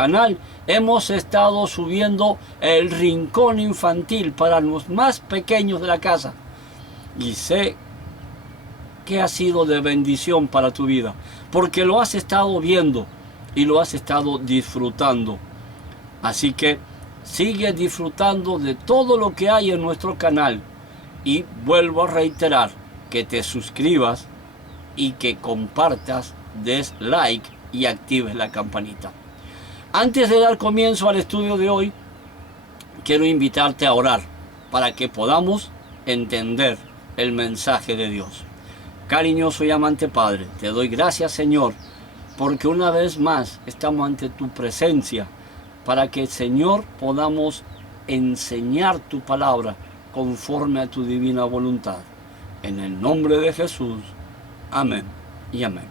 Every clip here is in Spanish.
canal hemos estado subiendo el rincón infantil para los más pequeños de la casa. Y sé que ha sido de bendición para tu vida, porque lo has estado viendo y lo has estado disfrutando. Así que sigue disfrutando de todo lo que hay en nuestro canal. Y vuelvo a reiterar que te suscribas y que compartas, des like y actives la campanita. Antes de dar comienzo al estudio de hoy, quiero invitarte a orar para que podamos entender el mensaje de Dios. Cariñoso y amante Padre, te doy gracias, Señor, porque una vez más estamos ante tu presencia para que, Señor, podamos enseñar tu palabra conforme a tu divina voluntad. En el nombre de Jesús. Amén y amén.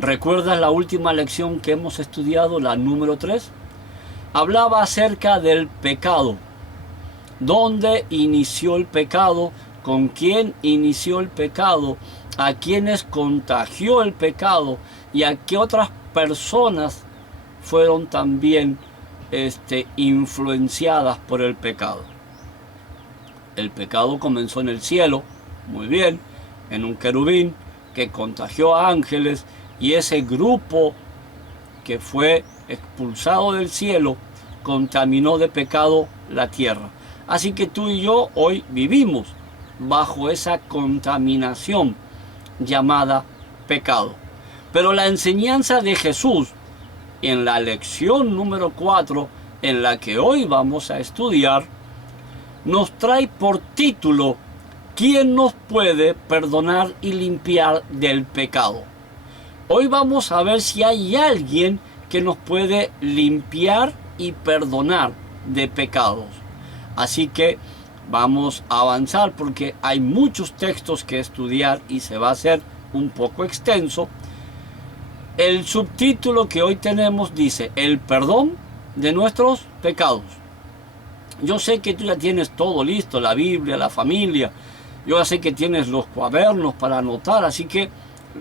¿Recuerdas la última lección que hemos estudiado, la número 3? Hablaba acerca del pecado. ¿Dónde inició el pecado? ¿Con quién inició el pecado? ¿A quiénes contagió el pecado? ¿Y a qué otras personas fueron también influenciadas por el pecado? El pecado comenzó en el cielo, muy bien, en un querubín que contagió a ángeles, y ese grupo que fue expulsado del cielo contaminó de pecado la tierra. Así que tú y yo hoy vivimos bajo esa contaminación llamada pecado. Pero la enseñanza de Jesús en la lección número 4, en la que hoy vamos a estudiar, nos trae por título: ¿quién nos puede perdonar y limpiar del pecado? Hoy vamos a ver si hay alguien que nos puede limpiar y perdonar de pecados. Así que vamos a avanzar porque hay muchos textos que estudiar y se va a hacer un poco extenso. El subtítulo que hoy tenemos dice: el perdón de nuestros pecados. Yo sé que tú ya tienes todo listo, la Biblia, la familia. Yo ya sé que tienes los cuadernos para anotar, así que,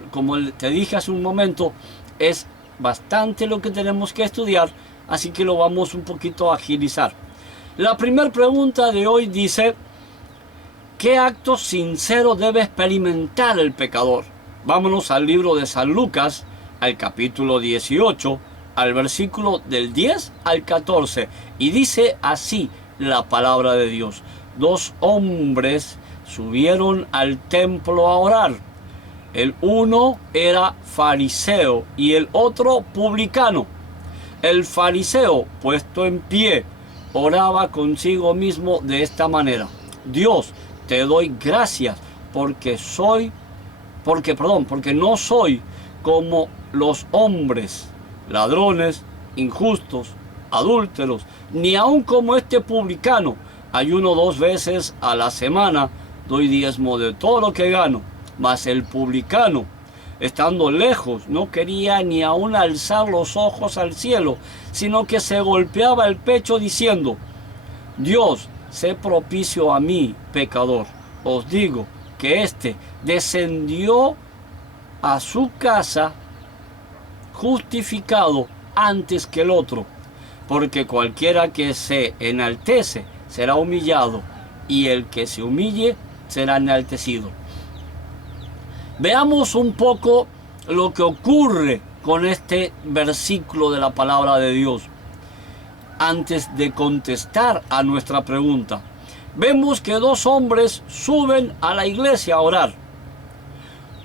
como te dije hace un momento, es bastante lo que tenemos que estudiar, así que lo vamos un poquito a agilizar. La primera pregunta de hoy dice: ¿qué acto sincero debe experimentar el pecador? Vámonos al libro de San Lucas, al capítulo 18, al versículo del 10 al 14, y dice así la palabra de Dios: 2 hombres subieron al templo a orar. El uno era fariseo y el otro publicano. El fariseo, puesto en pie, oraba consigo mismo de esta manera: Dios, te doy gracias porque no soy como los hombres, ladrones, injustos, adúlteros, ni aun como este publicano. Ayuno 2 veces a la semana, doy diezmo de todo lo que gano. Mas el publicano, estando lejos, no quería ni aun alzar los ojos al cielo, sino que se golpeaba el pecho diciendo: Dios, sé propicio a mí, pecador. Os digo que éste descendió a su casa justificado antes que el otro, porque cualquiera que se enaltece será humillado, y el que se humille será enaltecido. Veamos un poco lo que ocurre con este versículo de la palabra de Dios antes de contestar a nuestra pregunta. Vemos que 2 hombres suben a la iglesia a orar.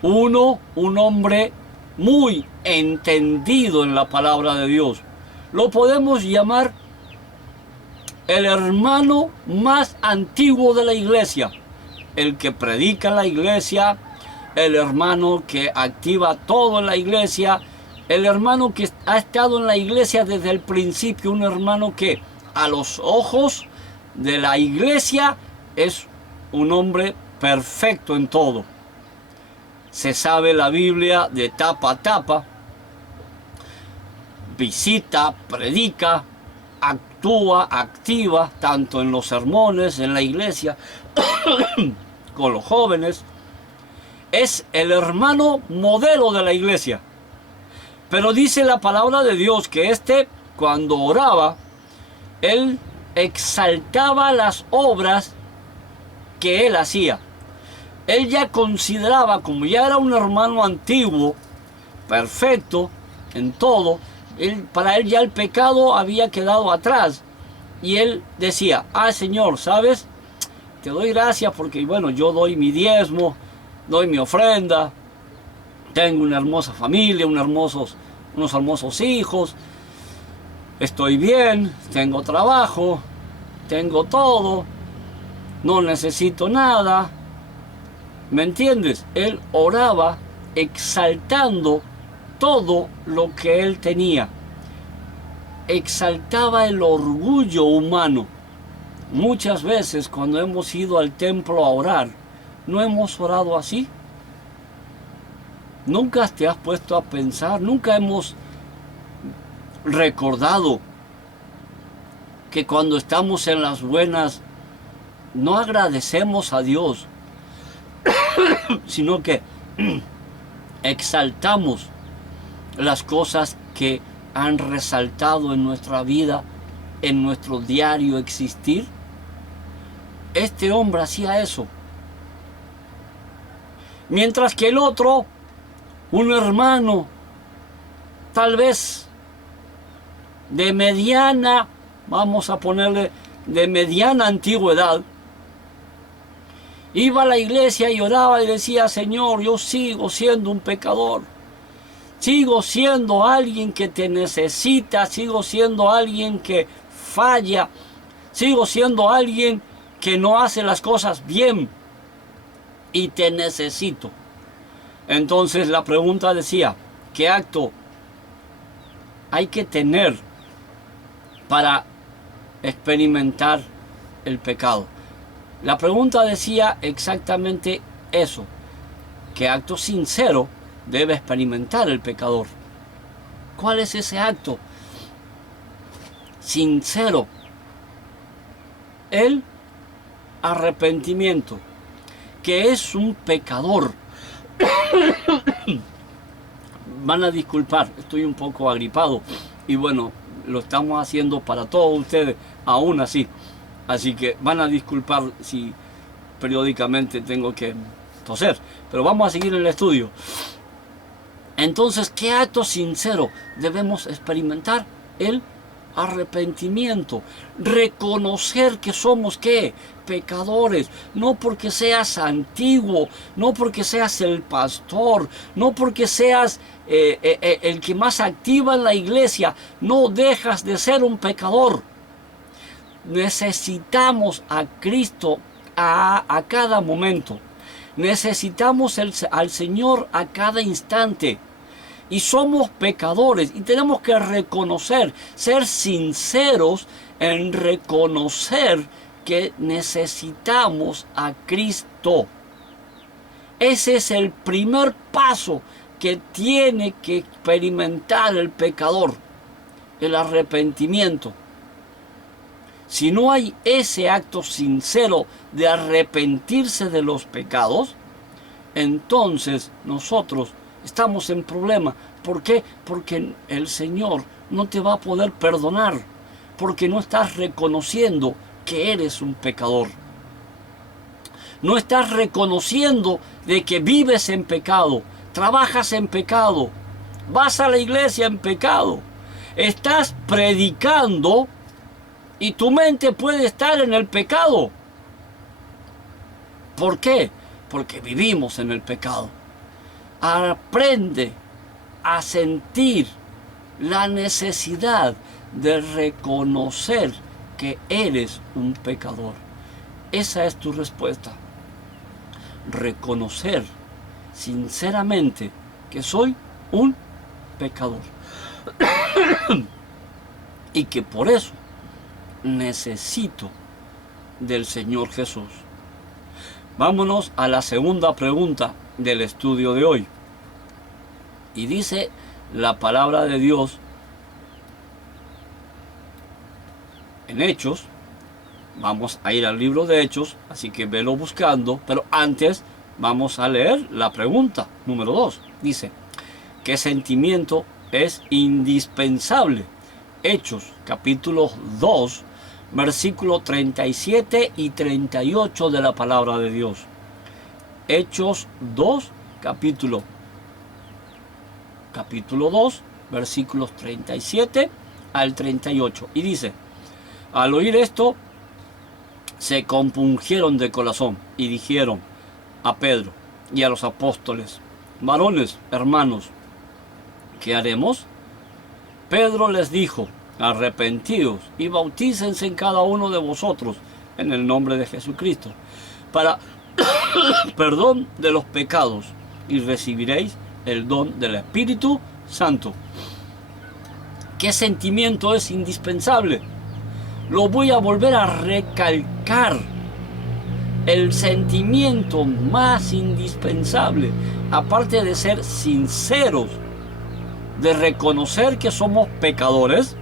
Uno, un hombre muy entendido en la palabra de Dios. Lo podemos llamar el hermano más antiguo de la iglesia, el que predica en la iglesia, el hermano que activa todo en la iglesia, el hermano que ha estado en la iglesia desde el principio, un hermano que a los ojos de la iglesia es un hombre perfecto en todo. Se sabe la Biblia de tapa a tapa, visita, predica, actúa, activa, tanto en los sermones, en la iglesia, con los jóvenes. Es el hermano modelo de la iglesia. Pero dice la palabra de Dios que cuando oraba, él exaltaba las obras que él hacía. Él ya consideraba, como ya era un hermano antiguo, perfecto en todo, para él ya el pecado había quedado atrás. Y él decía, Señor, ¿sabes? Te doy gracias porque, bueno, yo doy mi diezmo, doy mi ofrenda, tengo una hermosa familia, unos hermosos hijos, estoy bien, tengo trabajo, tengo todo, no necesito nada. ¿Me entiendes? Él oraba exaltando todo lo que él tenía. Exaltaba el orgullo humano. Muchas veces cuando hemos ido al templo a orar, ¿no hemos orado así? ¿Nunca te has puesto a pensar? ¿Nunca hemos recordado que cuando estamos en las buenas no agradecemos a Dios, sino que exaltamos las cosas que han resaltado en nuestra vida, en nuestro diario existir? Este hombre hacía eso. Mientras que el otro, un hermano, tal vez de mediana, vamos a ponerle, de mediana antigüedad, iba a la iglesia y oraba y decía, Señor, yo sigo siendo un pecador. Sigo siendo alguien que te necesita, sigo siendo alguien que falla, sigo siendo alguien que no hace las cosas bien y te necesito. Entonces la pregunta decía, ¿qué acto hay que tener para experimentar el pecado? La pregunta decía exactamente eso, ¿qué acto sincero debe experimentar el pecador? ¿Cuál es ese acto sincero? El arrepentimiento, que es un pecador. Van a disculpar, estoy un poco agripado y bueno, lo estamos haciendo para todos ustedes aún así. Así que van a disculpar si periódicamente tengo que toser, pero vamos a seguir en el estudio. Entonces, ¿qué acto sincero debemos experimentar? El arrepentimiento, reconocer que somos ¿qué? Pecadores, no porque seas antiguo, no porque seas el pastor, no porque seas el que más activa en la iglesia, no dejas de ser un pecador. Necesitamos a Cristo a cada momento, necesitamos al Señor a cada instante. Y somos pecadores y tenemos que reconocer, ser sinceros en reconocer que necesitamos a Cristo. Ese es el primer paso que tiene que experimentar el pecador, el arrepentimiento. Si no hay ese acto sincero de arrepentirse de los pecados, entonces nosotros estamos en problema. ¿Por qué? Porque el Señor no te va a poder perdonar, porque no estás reconociendo que eres un pecador. No estás reconociendo de que vives en pecado, trabajas en pecado, vas a la iglesia en pecado, estás predicando y tu mente puede estar en el pecado. ¿Por qué? Porque vivimos en el pecado. Aprende a sentir la necesidad de reconocer que eres un pecador. Esa es tu respuesta. Reconocer sinceramente que soy un pecador. Y que por eso necesito del Señor Jesús. Vámonos a la segunda pregunta del estudio de hoy. Y dice la palabra de Dios en Hechos. Vamos a ir al libro de Hechos, así que velo buscando, pero antes vamos a leer la pregunta número 2. Dice, ¿qué sentimiento es indispensable. Hechos, capítulo 2, versículos 37 y 38 de la palabra de Dios. Hechos 2, capítulo 2, versículos 37 al 38. Y dice: al oír esto, se compungieron de corazón y dijeron a Pedro y a los apóstoles: varones, hermanos, ¿qué haremos? Pedro les dijo: arrepentidos y bautícense en cada uno de vosotros en el nombre de Jesucristo para perdón de los pecados, y recibiréis el don del Espíritu Santo. ¿Qué sentimiento es indispensable? Lo voy a volver a recalcar. El sentimiento más indispensable, aparte de ser sinceros, de reconocer que somos pecadores,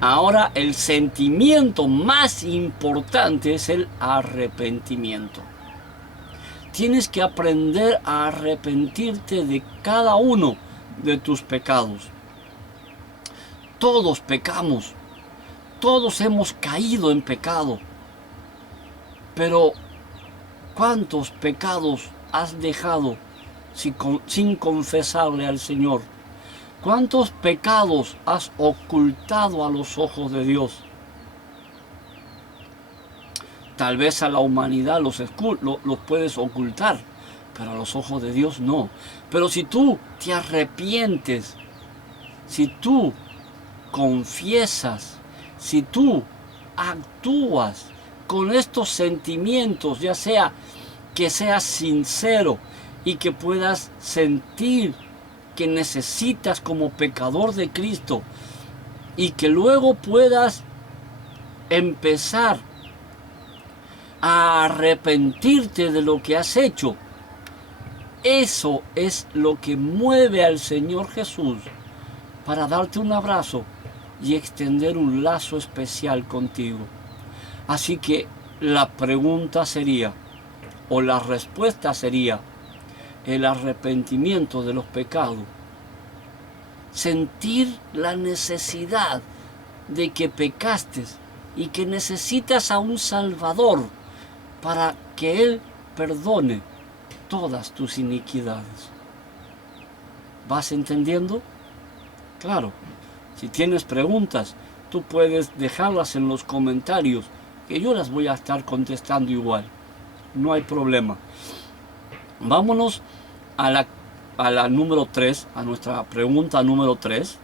ahora el sentimiento más importante es el arrepentimiento. Tienes que aprender a arrepentirte de cada uno de tus pecados. Todos pecamos, todos hemos caído en pecado, pero ¿cuántos pecados has dejado sin confesarle al Señor? ¿Cuántos pecados has ocultado a los ojos de Dios? Tal vez a la humanidad los puedes ocultar, pero a los ojos de Dios no. Pero si tú te arrepientes, si tú confiesas, si tú actúas con estos sentimientos, ya sea que seas sincero y que puedas sentir que necesitas como pecador de Cristo, y que luego puedas empezar a arrepentirte de lo que has hecho, eso es lo que mueve al Señor Jesús para darte un abrazo y extender un lazo especial contigo. Así que la pregunta sería, o la respuesta sería, el arrepentimiento de los pecados. Sentir la necesidad de que pecaste y que necesitas a un Salvador para que Él perdone todas tus iniquidades. ¿Vas entendiendo? Claro, si tienes preguntas, tú puedes dejarlas en los comentarios, que yo las voy a estar contestando igual. No hay problema. Vámonos a la número 3, a nuestra pregunta número 3,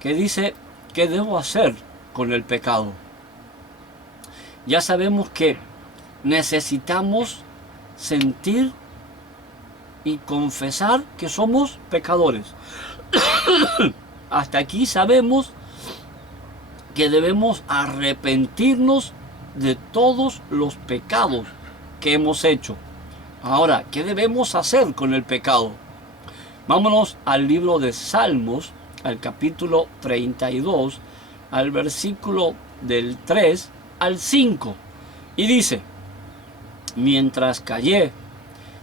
que dice: ¿qué debo hacer con el pecado? Ya sabemos que necesitamos sentir y confesar que somos pecadores. Hasta aquí sabemos que debemos arrepentirnos de todos los pecados que hemos hecho. Ahora, ¿qué debemos hacer con el pecado? Vámonos al libro de Salmos, al capítulo 32, al versículo del 3 al 5. Y dice: mientras callé,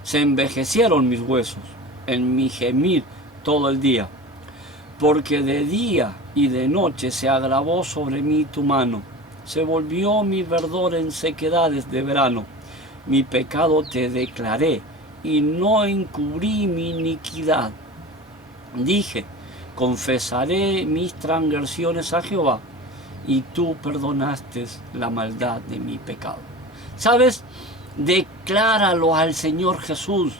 se envejecieron mis huesos en mi gemir todo el día, porque de día y de noche se agravó sobre mí tu mano, se volvió mi verdor en sequedades de verano. Mi pecado te declaré y no encubrí mi iniquidad. Dije: confesaré mis transgresiones a Jehová, y tú perdonaste la maldad de mi pecado. ¿Sabes? Decláralo al Señor Jesús.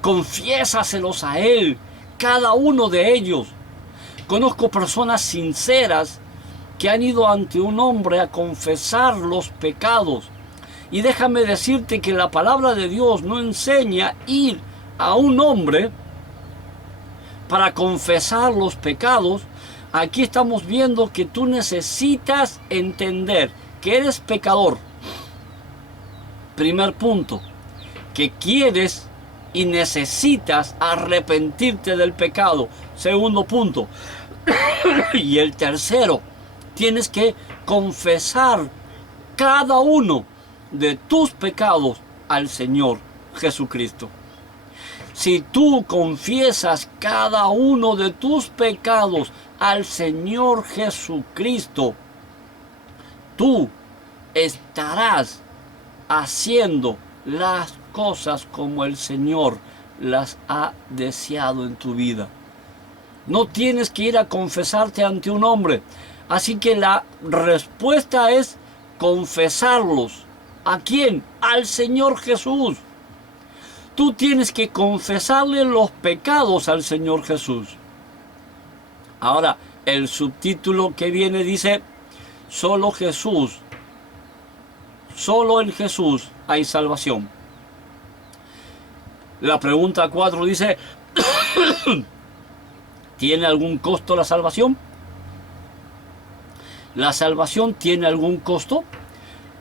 Confiésaselos a Él, cada uno de ellos. Conozco personas sinceras que han ido ante un hombre a confesar los pecados. Y déjame decirte que la palabra de Dios no enseña ir a un hombre para confesar los pecados. Aquí estamos viendo que tú necesitas entender que eres pecador. Primer punto, que quieres y necesitas arrepentirte del pecado. Segundo punto, y el tercero, tienes que confesar cada uno de tus pecados al Señor Jesucristo. Si tú confiesas cada uno de tus pecados al Señor Jesucristo, tú estarás haciendo las cosas como el Señor las ha deseado en tu vida. No tienes que ir a confesarte ante un hombre. Así que la respuesta es confesarlos. ¿A quién? Al Señor Jesús. Tú tienes que confesarle los pecados al Señor Jesús. Ahora, el subtítulo que viene dice, solo Jesús, solo en Jesús hay salvación. La pregunta 4 dice, ¿tiene algún costo la salvación? ¿La salvación tiene algún costo?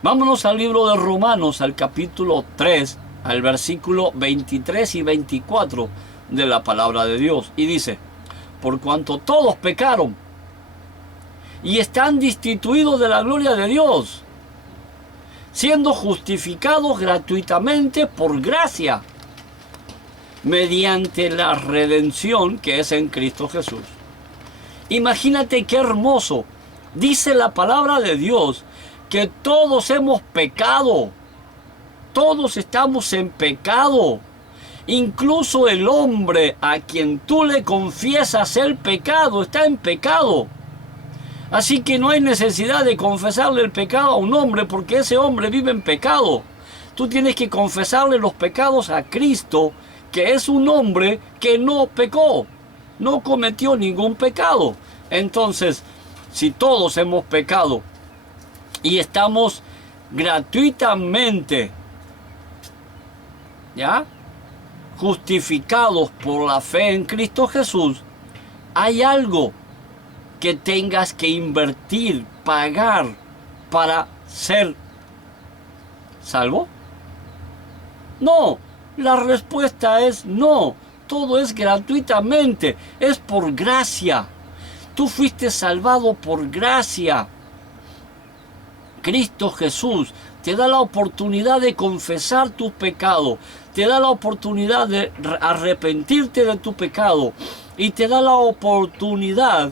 Vámonos al libro de Romanos, al capítulo 3, al versículo 23 y 24 de la palabra de Dios. Y dice, por cuanto todos pecaron y están destituidos de la gloria de Dios, siendo justificados gratuitamente por gracia, mediante la redención que es en Cristo Jesús. Imagínate qué hermoso. Dice la palabra de Dios que todos hemos pecado. Todos estamos en pecado. Incluso el hombre a quien tú le confiesas el pecado está en pecado. Así que no hay necesidad de confesarle el pecado a un hombre porque ese hombre vive en pecado. Tú tienes que confesarle los pecados a Cristo, que es un hombre que no pecó, no cometió ningún pecado. Entonces, si todos hemos pecado y estamos gratuitamente, ¿ya?, justificados por la fe en Cristo Jesús, hay algo que tengas que invertir, pagar para ser salvo. No, la respuesta es no. Todo es gratuitamente, es por gracia. Tú fuiste salvado por gracia. Cristo Jesús te da la oportunidad de confesar tus pecados, te da la oportunidad de arrepentirte de tu pecado y te da la oportunidad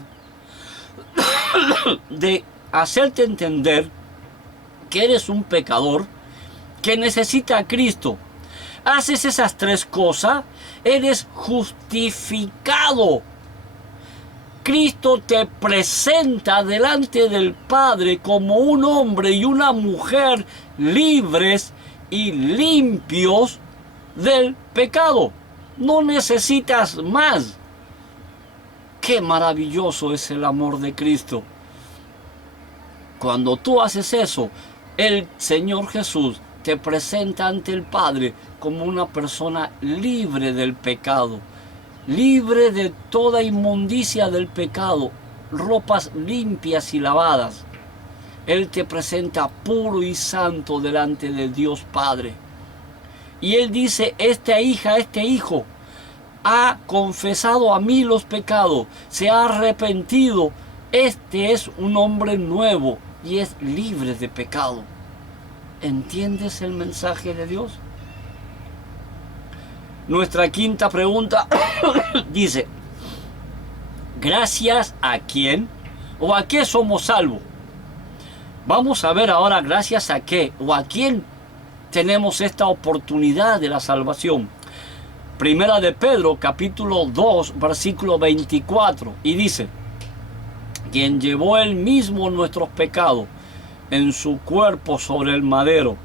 de hacerte entender que eres un pecador que necesita a Cristo. Haces esas tres cosas, eres justificado. Cristo te presenta delante del Padre como un hombre y una mujer libres y limpios del pecado. No necesitas más. Qué maravilloso es el amor de Cristo. Cuando tú haces eso, el Señor Jesús te presenta ante el Padre como una persona libre del pecado, libre de toda inmundicia del pecado, ropas limpias y lavadas. Él te presenta puro y santo delante de Dios Padre. Y Él dice, esta hija, este hijo, ha confesado a mí los pecados, se ha arrepentido. Este es un hombre nuevo y es libre de pecado. ¿Entiendes el mensaje de Dios? Nuestra quinta pregunta dice, ¿gracias a quién o a qué somos salvos? Vamos a ver ahora gracias a qué o a quién tenemos esta oportunidad de la salvación. Primera de Pedro, capítulo 2, versículo 24, y dice, quien llevó él mismo nuestros pecados en su cuerpo sobre el madero,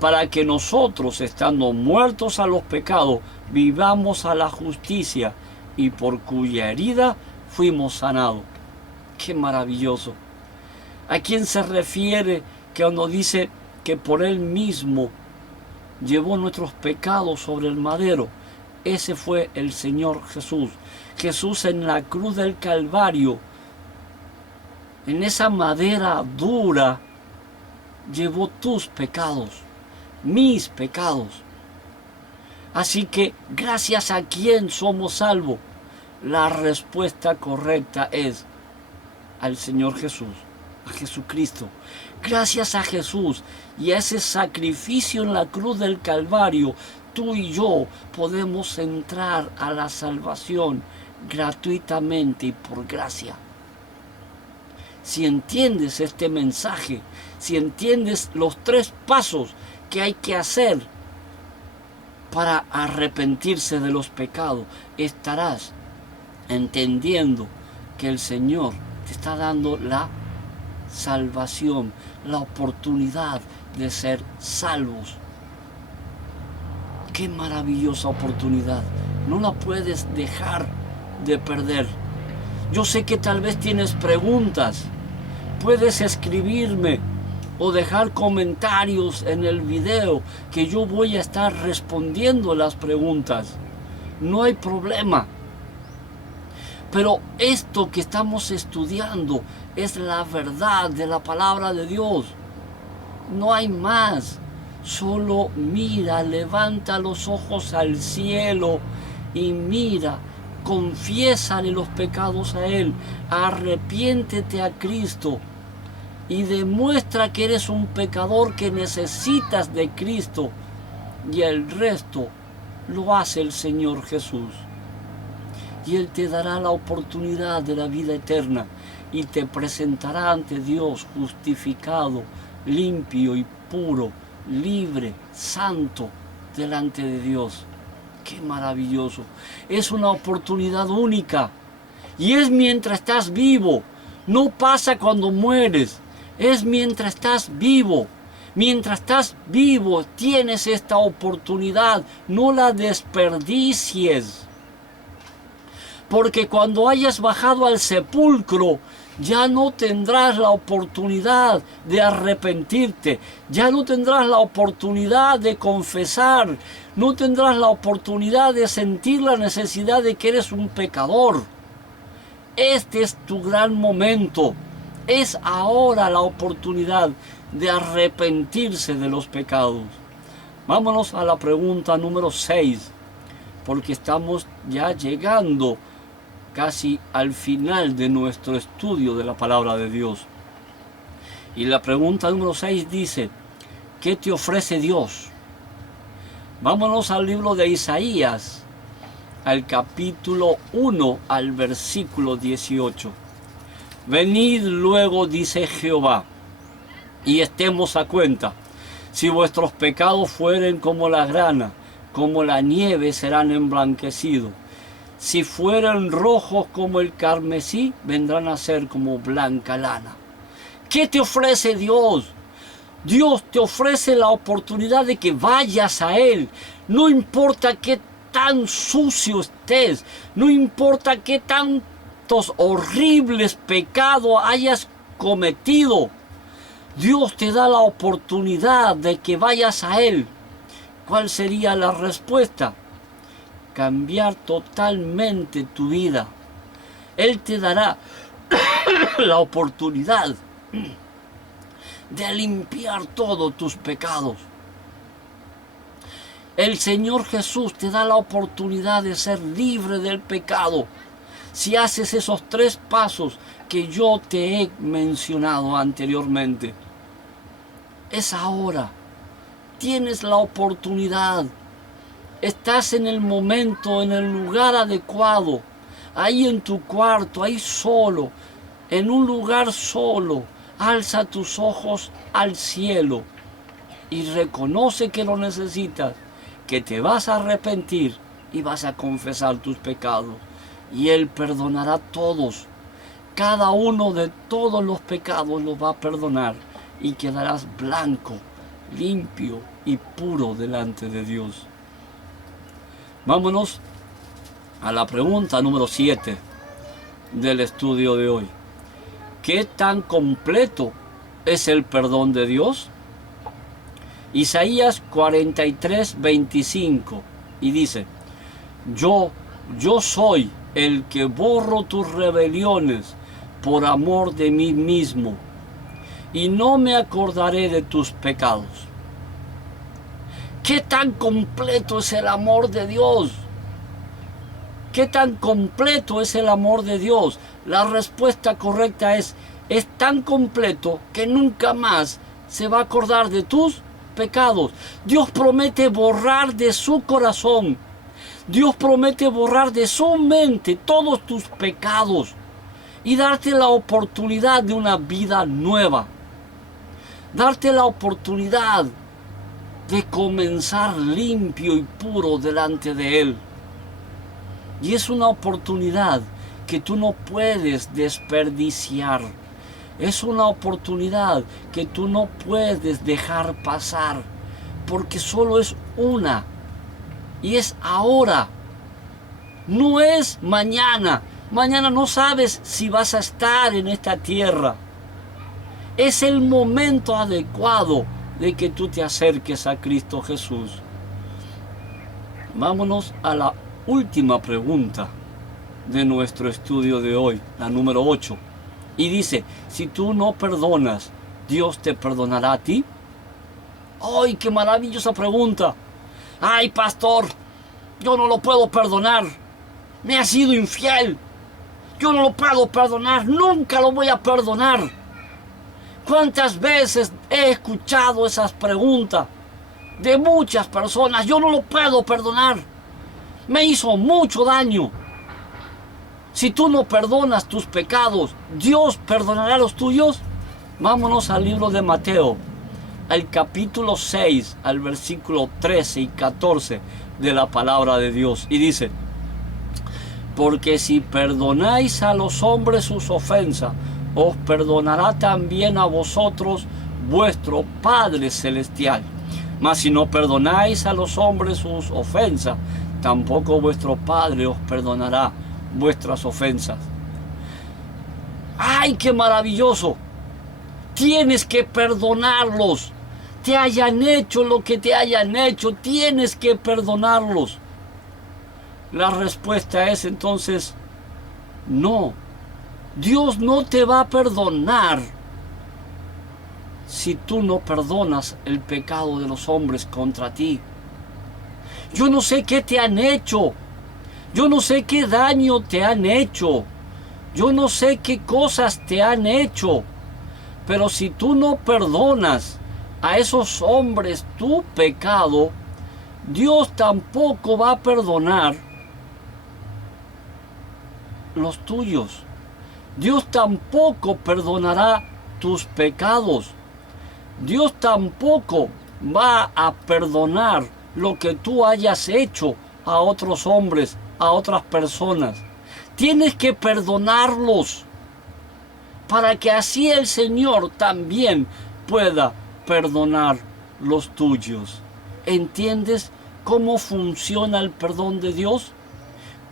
para que nosotros, estando muertos a los pecados, vivamos a la justicia, y por cuya herida fuimos sanados. ¡Qué maravilloso! ¿A quién se refiere que cuando dice que por él mismo llevó nuestros pecados sobre el madero? Ese fue el Señor Jesús. Jesús en la cruz del Calvario, en esa madera dura, llevó tus pecados, mis pecados. Así que, ¿gracias a quién somos salvos? La respuesta correcta es al Señor Jesús, a Jesucristo. Gracias a Jesús y a ese sacrificio en la cruz del Calvario, tú y yo podemos entrar a la salvación gratuitamente y por gracia. Si entiendes este mensaje, si entiendes los 3 pasos que hay que hacer para arrepentirse de los pecados, estarás entendiendo que el Señor te está dando la salvación, la oportunidad de ser salvos. Qué maravillosa oportunidad. No la puedes dejar de perder. Yo sé que tal vez tienes preguntas. Puedes escribirme o dejar comentarios en el video que yo voy a estar respondiendo las preguntas. No hay problema. Pero esto que estamos estudiando es la verdad de la palabra de Dios. No hay más. Solo mira, levanta los ojos al cielo y mira, confiésale los pecados a Él, arrepiéntete a Cristo y demuestra que eres un pecador que necesitas de Cristo, y el resto lo hace el Señor Jesús. Y Él te dará la oportunidad de la vida eterna y te presentará ante Dios justificado, limpio y puro, libre, santo, delante de Dios. ¡Qué maravilloso! Es una oportunidad única. Y es mientras estás vivo. No pasa cuando mueres. Es mientras estás vivo. Mientras estás vivo tienes esta oportunidad. No la desperdicies. Porque cuando hayas bajado al sepulcro, ya no tendrás la oportunidad de arrepentirte, ya no tendrás la oportunidad de confesar, no tendrás la oportunidad de sentir la necesidad de que eres un pecador. Este es tu gran momento, es ahora la oportunidad de arrepentirse de los pecados. Vámonos a la pregunta número 6, porque estamos ya llegando casi al final de nuestro estudio de la palabra de Dios. Y la pregunta número 6 dice: ¿qué te ofrece Dios? Vámonos al libro de Isaías, al capítulo 1, al versículo 18. Venid luego, dice Jehová, y estemos a cuenta. Si vuestros pecados fueren como la grana, como la nieve serán emblanquecidos. Si fueran rojos como el carmesí, vendrán a ser como blanca lana. ¿Qué te ofrece Dios? Dios te ofrece la oportunidad de que vayas a Él. No importa qué tan sucio estés, no importa qué tantos horribles pecados hayas cometido. Dios te da la oportunidad de que vayas a Él. ¿Cuál sería la respuesta? Cambiar totalmente tu vida. Él te dará la oportunidad de limpiar todos tus pecados. El Señor Jesús te da la oportunidad de ser libre del pecado si haces esos 3 pasos que yo te he mencionado anteriormente. Es ahora. Tienes la oportunidad. Estás en el momento, en el lugar adecuado, ahí en tu cuarto, ahí solo, en un lugar solo. Alza tus ojos al cielo y reconoce que lo necesitas, que te vas a arrepentir y vas a confesar tus pecados. Y Él perdonará todos. Cada uno de todos los pecados los va a perdonar y quedarás blanco, limpio y puro delante de Dios. Vámonos a la pregunta número 7 del estudio de hoy. ¿Qué tan completo es el perdón de Dios? Isaías 43:25 y dice: Yo soy el que borro tus rebeliones por amor de mí mismo, y no me acordaré de tus pecados. ¿Qué tan completo es el amor de Dios? ¿Qué tan completo es el amor de Dios? La respuesta correcta es tan completo que nunca más se va a acordar de tus pecados. Dios promete borrar de su corazón, Dios promete borrar de su mente todos tus pecados y darte la oportunidad de una vida nueva. Darte la oportunidad de comenzar limpio y puro delante de Él. Y es una oportunidad que tú no puedes desperdiciar. Es una oportunidad que tú no puedes dejar pasar, porque solo es una. Y es ahora. No es mañana. Mañana no sabes si vas a estar en esta tierra. Es el momento adecuado de que tú te acerques a Cristo Jesús. Vámonos a la última pregunta de nuestro estudio de hoy, la número 8. Y dice, si tú no perdonas, ¿Dios te perdonará a ti? ¡Ay, qué maravillosa pregunta! ¡Ay, pastor! Yo no lo puedo perdonar. Me ha sido infiel. Yo no lo puedo perdonar. Nunca lo voy a perdonar. ¿Cuántas veces he escuchado esas preguntas de muchas personas? Yo no lo puedo perdonar. Me hizo mucho daño. Si tú no perdonas tus pecados, ¿Dios perdonará los tuyos? Vámonos al libro de Mateo, al capítulo 6, al versículo 13 y 14 de la palabra de Dios. Y dice, porque si perdonáis a los hombres sus ofensas, os perdonará también a vosotros vuestro Padre Celestial. Mas si no perdonáis a los hombres sus ofensas, tampoco vuestro Padre os perdonará vuestras ofensas. ¡Ay, qué maravilloso! Tienes que perdonarlos. Te hayan hecho lo que te hayan hecho, tienes que perdonarlos. La respuesta es entonces, no. Dios no te va a perdonar si tú no perdonas el pecado de los hombres contra ti. Yo no sé qué te han hecho. Yo no sé qué daño te han hecho. Yo no sé qué cosas te han hecho. Pero si tú no perdonas a esos hombres tu pecado, Dios tampoco va a perdonar los tuyos. Dios tampoco perdonará tus pecados. Dios tampoco va a perdonar lo que tú hayas hecho a otros hombres, a otras personas. Tienes que perdonarlos para que así el Señor también pueda perdonar los tuyos. ¿Entiendes cómo funciona el perdón de Dios?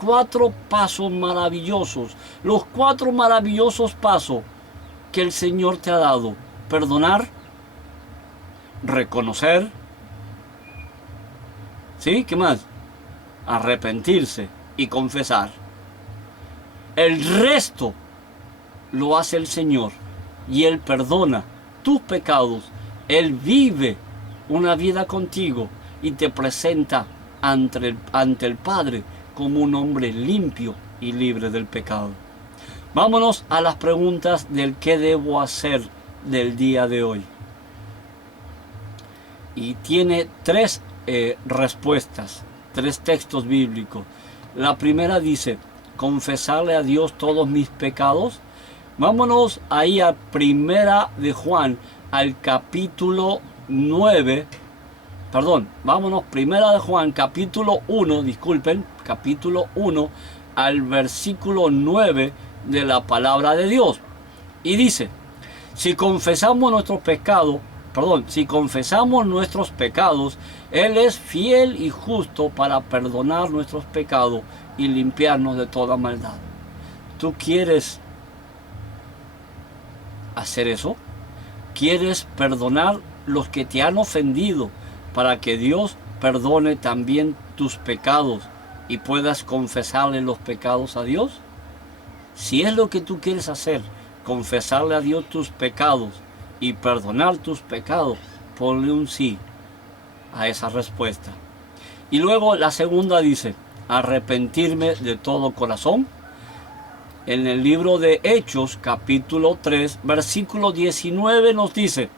4 pasos maravillosos, los 4 maravillosos pasos que el Señor te ha dado. Perdonar, reconocer, ¿sí? ¿Qué más? Arrepentirse y confesar. El resto lo hace el Señor y Él perdona tus pecados. Él vive una vida contigo y te presenta ante el Padre como un hombre limpio y libre del pecado. Vámonos a las preguntas del qué debo hacer del día de hoy. Y tiene 3 respuestas, 3 textos bíblicos. La primera dice, confesarle a Dios todos mis pecados. Vámonos ahí a Primera de Juan, al capítulo 9. Vámonos Primera de Juan, capítulo 1, capítulo 1, al versículo 9 de la palabra de Dios. Y dice, si confesamos nuestros pecados, Él es fiel y justo para perdonar nuestros pecados y limpiarnos de toda maldad. ¿Tú quieres hacer eso? ¿Quieres perdonar los que te han ofendido para que Dios perdone también tus pecados y puedas confesarle los pecados a Dios? Si es lo que tú quieres hacer, confesarle a Dios tus pecados y perdonar tus pecados, ponle un sí a esa respuesta. Y luego la segunda dice, arrepentirme de todo corazón. En el libro de Hechos, capítulo 3, versículo 19 nos dice,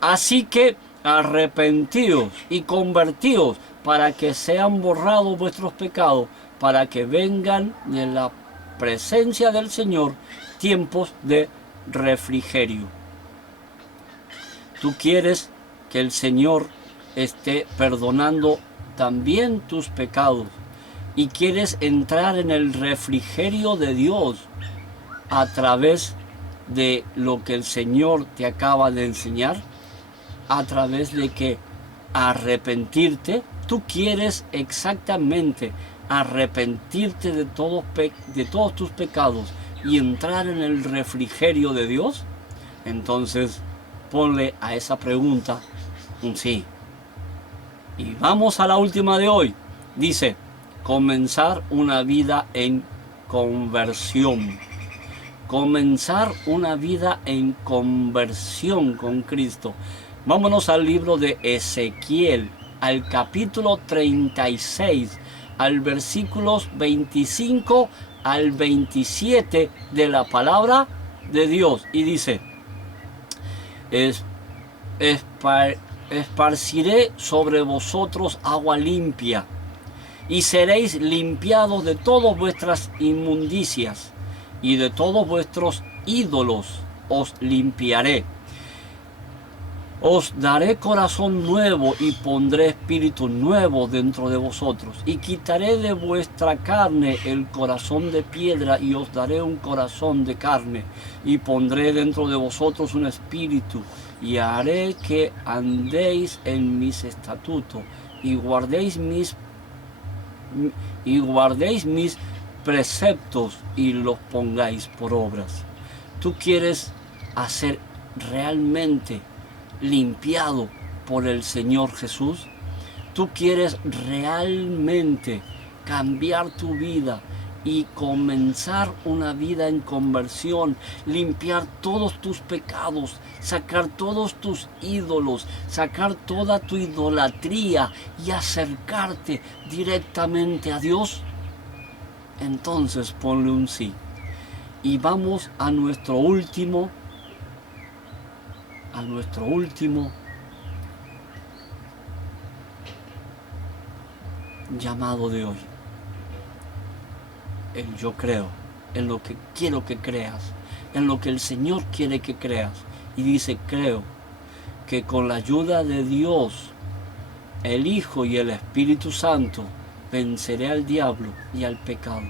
así que arrepentíos y convertíos para que sean borrados vuestros pecados, para que vengan de la presencia del Señor tiempos de refrigerio. Tú quieres que el Señor esté perdonando también tus pecados y quieres entrar en el refrigerio de Dios a través de lo que el Señor te acaba de enseñar, a través de que arrepentirte. Tú quieres exactamente arrepentirte de todos tus pecados y entrar en el refrigerio de Dios. Entonces ponle a esa pregunta un sí. Y vamos a la última de hoy. Dice, comenzar una vida en conversión. Comenzar una vida en conversión con Cristo. Vámonos al libro de Ezequiel, al capítulo 36, al versículos 25 al 27 de la palabra de Dios. Y dice, esparciré sobre vosotros agua limpia, y seréis limpiados de todas vuestras inmundicias, y de todos vuestros ídolos os limpiaré. Os daré corazón nuevo y pondré espíritu nuevo dentro de vosotros. Y quitaré de vuestra carne el corazón de piedra y os daré un corazón de carne. Y pondré dentro de vosotros un espíritu y haré que andéis en mis estatutos y guardéis mis preceptos y los pongáis por obras. Tú quieres hacer realmente limpiado por el Señor Jesús. Tú quieres realmente cambiar tu vida y comenzar una vida en conversión, limpiar todos tus pecados, sacar todos tus ídolos, sacar toda tu idolatría y acercarte directamente a Dios. Entonces ponle un sí. Y vamos a nuestro último llamado de hoy. El yo creo, en lo que quiero que creas, en lo que el Señor quiere que creas. Y dice, creo que con la ayuda de Dios, el Hijo y el Espíritu Santo, venceré al diablo y al pecado.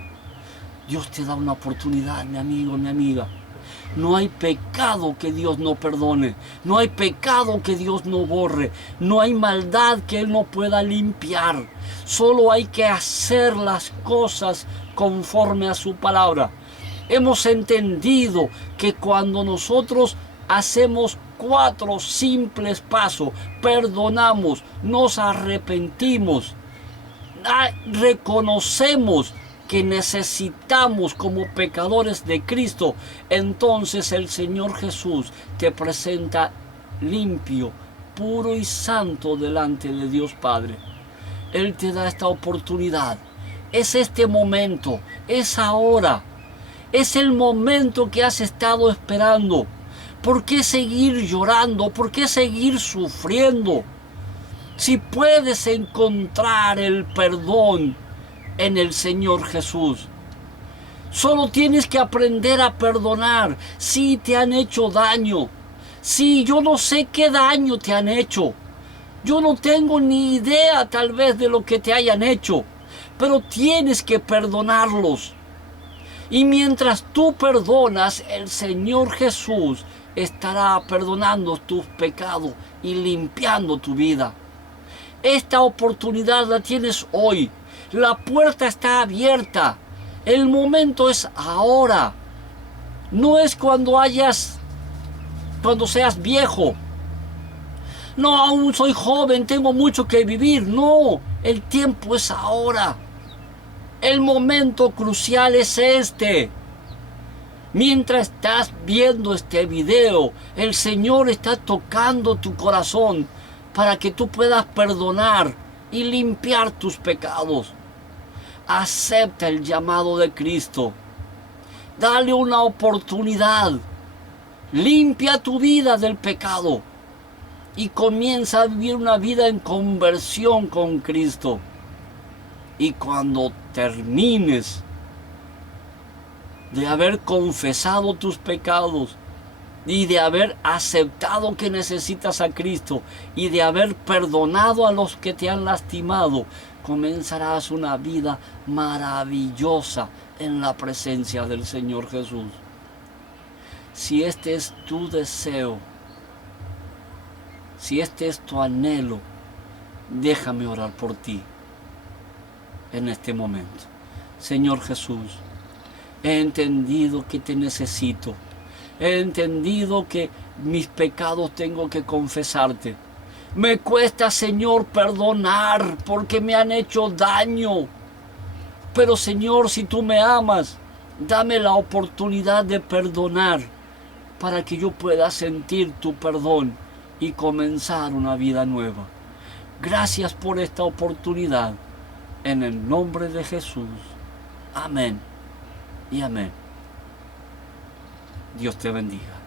Dios te da una oportunidad, mi amigo, mi amiga. No hay pecado que Dios no perdone. No hay pecado que Dios no borre. No hay maldad que Él no pueda limpiar. Solo hay que hacer las cosas conforme a su palabra. Hemos entendido que cuando nosotros hacemos 4 simples pasos, perdonamos, nos arrepentimos, reconocemos que necesitamos como pecadores de Cristo, entonces el Señor Jesús te presenta limpio, puro y santo delante de Dios Padre. Él te da esta oportunidad. Es este momento, es ahora, es el momento que has estado esperando. ¿Por qué seguir llorando? ¿Por qué seguir sufriendo? Si puedes encontrar el perdón en el Señor Jesús. Solo tienes que aprender a perdonar. Si te han hecho daño, si yo no sé qué daño te han hecho, yo no tengo ni idea tal vez de lo que te hayan hecho, pero tienes que perdonarlos. Y mientras tú perdonas, el Señor Jesús estará perdonando tus pecados y limpiando tu vida. Esta oportunidad la tienes hoy. La puerta está abierta. El momento es ahora. No es cuando seas viejo. No, aún soy joven, tengo mucho que vivir. No, el tiempo es ahora. El momento crucial es este. Mientras estás viendo este video, el Señor está tocando tu corazón para que tú puedas perdonar y limpiar tus pecados. Acepta el llamado de Cristo. Dale una oportunidad. Limpia tu vida del pecado y comienza a vivir una vida en conversión con Cristo. Y cuando termines de haber confesado tus pecados y de haber aceptado que necesitas a Cristo y de haber perdonado a los que te han lastimado, comenzarás una vida maravillosa en la presencia del Señor Jesús. Si este es tu deseo, si este es tu anhelo, déjame orar por ti en este momento. Señor Jesús, he entendido que te necesito. He entendido que mis pecados tengo que confesarte. Me cuesta, Señor, perdonar porque me han hecho daño. Pero, Señor, si tú me amas, dame la oportunidad de perdonar para que yo pueda sentir tu perdón y comenzar una vida nueva. Gracias por esta oportunidad. En el nombre de Jesús. Amén y amén. Dios te bendiga.